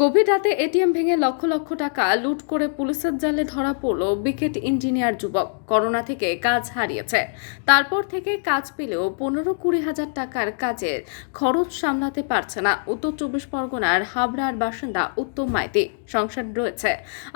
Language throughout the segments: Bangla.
গভীর রাতে এটিএম ভেঙে লক্ষ লক্ষ টাকা লুট করে পুলিশের জালে ধরা পড়ল বিকেট ইঞ্জিনিয়ার যুবক। করোনা থেকে কাজ হারিয়েছে। তারপর থেকে কাজ পেলেও পনেরো কুড়ি হাজার টাকার কাজের খরচ সামলাতে পারছে না। উত্তর চব্বিশ পরগনার হাবড়ার বাসিন্দা উত্তম মাইতি। সংসার রয়েছে।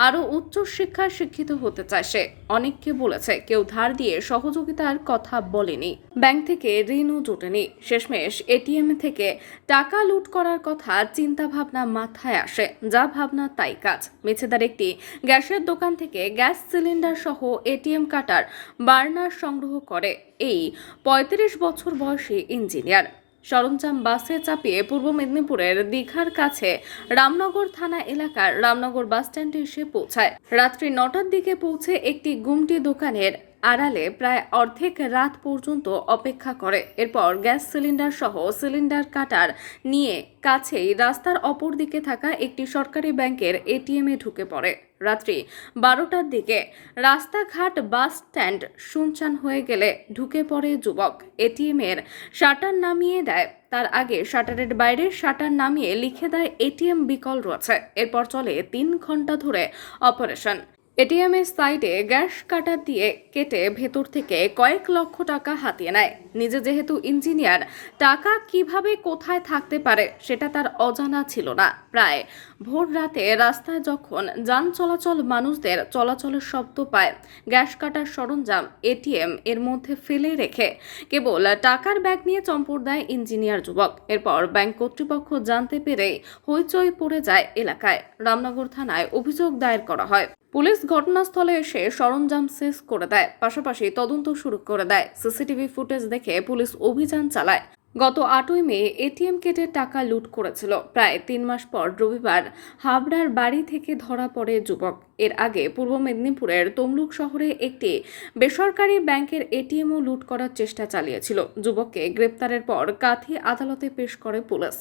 আরও উচ্চ শিক্ষায় শিক্ষিত হতে চায় সে। অনেককে বলেছে কেউ ধার দিয়ে সহযোগিতার কথা বলেনি। ব্যাংক থেকে ঋণও জোটেনি। শেষমেশ এটিএম থেকে টাকা লুট করার কথা চিন্তা ভাবনা মাথায় আসে, যা ভাবনা তাই কাজ। মেছেদার একটি গ্যাসের দোকান থেকে গ্যাস সিলিন্ডার সহ এটিএম কাটার বার্নার সংগ্রহ করে এই পঁয়ত্রিশ বছর বয়সী ইঞ্জিনিয়ার। সরঞ্জাম বাসে চাপিয়ে পূর্ব মেদিনীপুরের দীঘার কাছে রামনগর থানা এলাকার রামনগর বাস স্ট্যান্ডে এসে পৌঁছায়। রাত্রি নটার দিকে পৌঁছে একটি গুমটি দোকানের আড়ালে প্রায় অর্ধেক রাত পর্যন্ত অপেক্ষা করে। এরপর গ্যাস সিলিন্ডার সহ সিলিন্ডার কাটার নিয়ে কাছেই রাস্তার অপর দিকে থাকা একটি সরকারি ব্যাংকের এটিএমে ঢুকে পড়ে। রাত্রি বারোটার দিকে রাস্তাঘাট বাস স্ট্যান্ড শুনশান হয়ে গেলে ঢুকে পড়ে যুবক। এটিএম এর শাটার নামিয়ে দেয়। তার আগে শাটারের বাইরে শাটার নামিয়ে লিখে দেয় এটিএম বিকল রয়েছে। এরপর চলে তিন ঘণ্টা ধরে অপারেশন। এটিএম এর সাইডে গ্যাস কাটার দিয়ে কেটে ভেতর থেকে কয়েক লক্ষ টাকা হাতিয়ে নেয়। নিজে যেহেতু ইঞ্জিনিয়ার, টাকা কীভাবে কোথায় থাকতে পারে সেটা তার অজানা ছিল না। প্রায় ভোর রাতে রাস্তায় যখন যান চলাচল মানুষদের চলাচলের শব্দ পায়, গ্যাস কাটার সরঞ্জাম এটিএম এর মধ্যে ফেলে রেখে কেবল টাকার ব্যাগ নিয়ে চম্পট দেয় ইঞ্জিনিয়ার যুবক। এরপর ব্যাংক কর্তৃপক্ষ জানতে পেরেই হইচই পড়ে যায় এলাকায়। রামনগর থানায় অভিযোগ দায়ের করা হয়। পুলিশ ঘটনাস্থলে এসে সরঞ্জাম সিজ করে দেয়, পাশাপাশি তদন্ত শুরু করে দেয়। সিসিটিভি ফুটেজ দেখে পুলিশ অভিযান চালায়। গত আটই মে এটিএম কেটে টাকা লুট করেছিল। প্রায় তিন মাস পর রবিবার হাবড়ার বাড়ি থেকে ধরা পড়ে যুবক। এর আগে পূর্ব মেদিনীপুরের তমলুক শহরে একটি বেসরকারি ব্যাংকের এটিএমও লুট করার চেষ্টা চালিয়েছিল। যুবককে গ্রেপ্তারের পর কাথি আদালতে পেশ করে পুলিশ।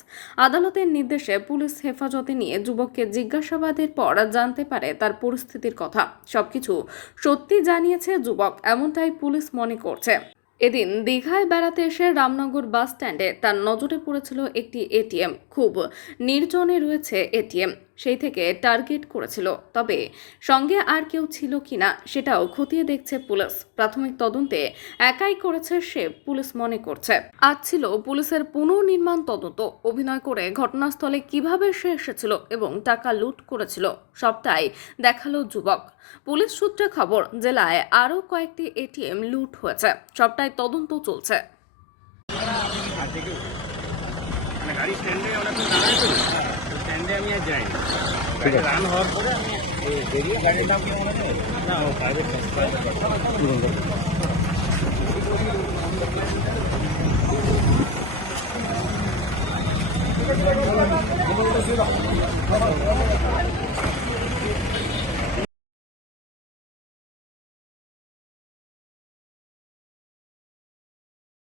আদালতের নির্দেশে পুলিশ হেফাজতে নিয়ে যুবককে জিজ্ঞাসাবাদের পর জানতে পারে তার পরিস্থিতির কথা। সবকিছু সত্যি জানিয়েছে যুবক, এমনটাই পুলিশ মনে করছে। এদিন দীঘায় বেড়াতে এসে রামনগর বাস স্ট্যান্ডে তার নজরে পড়েছিল একটি এটিএম খুব নির্জনে রয়েছে এটিএম সেই থেকে টার্গেট করেছিল। তবে সঙ্গে আর কেউ ছিল কিনা সেটাও খতিয়ে দেখছে পুলিশ। প্রাথমিক তদন্তে একাই করেছে সে, পুলিশ মনে করছে। আজ ছিল পুলিশের পুনর্নির্মাণ তদন্ত। অভিনয় করে ঘটনাস্থলে কীভাবে সে এসেছিল এবং টাকা লুট করেছিল সবটাই দেখাল যুবক। পুলিশ সূত্রে খবর, জেলায় আরও কয়েকটি এটিএম লুট হয়েছে। সবটাই তদন্ত চলছে। দেখে। মানে গাড়ি স্ট্যান্ডে আমি আর যাইনি। গাড়ি রান হওয়ার পরে আমি বেরিয়ে গাড়ির নাম কি মনে নেই না ও প্রাইভেট প্রাইভেট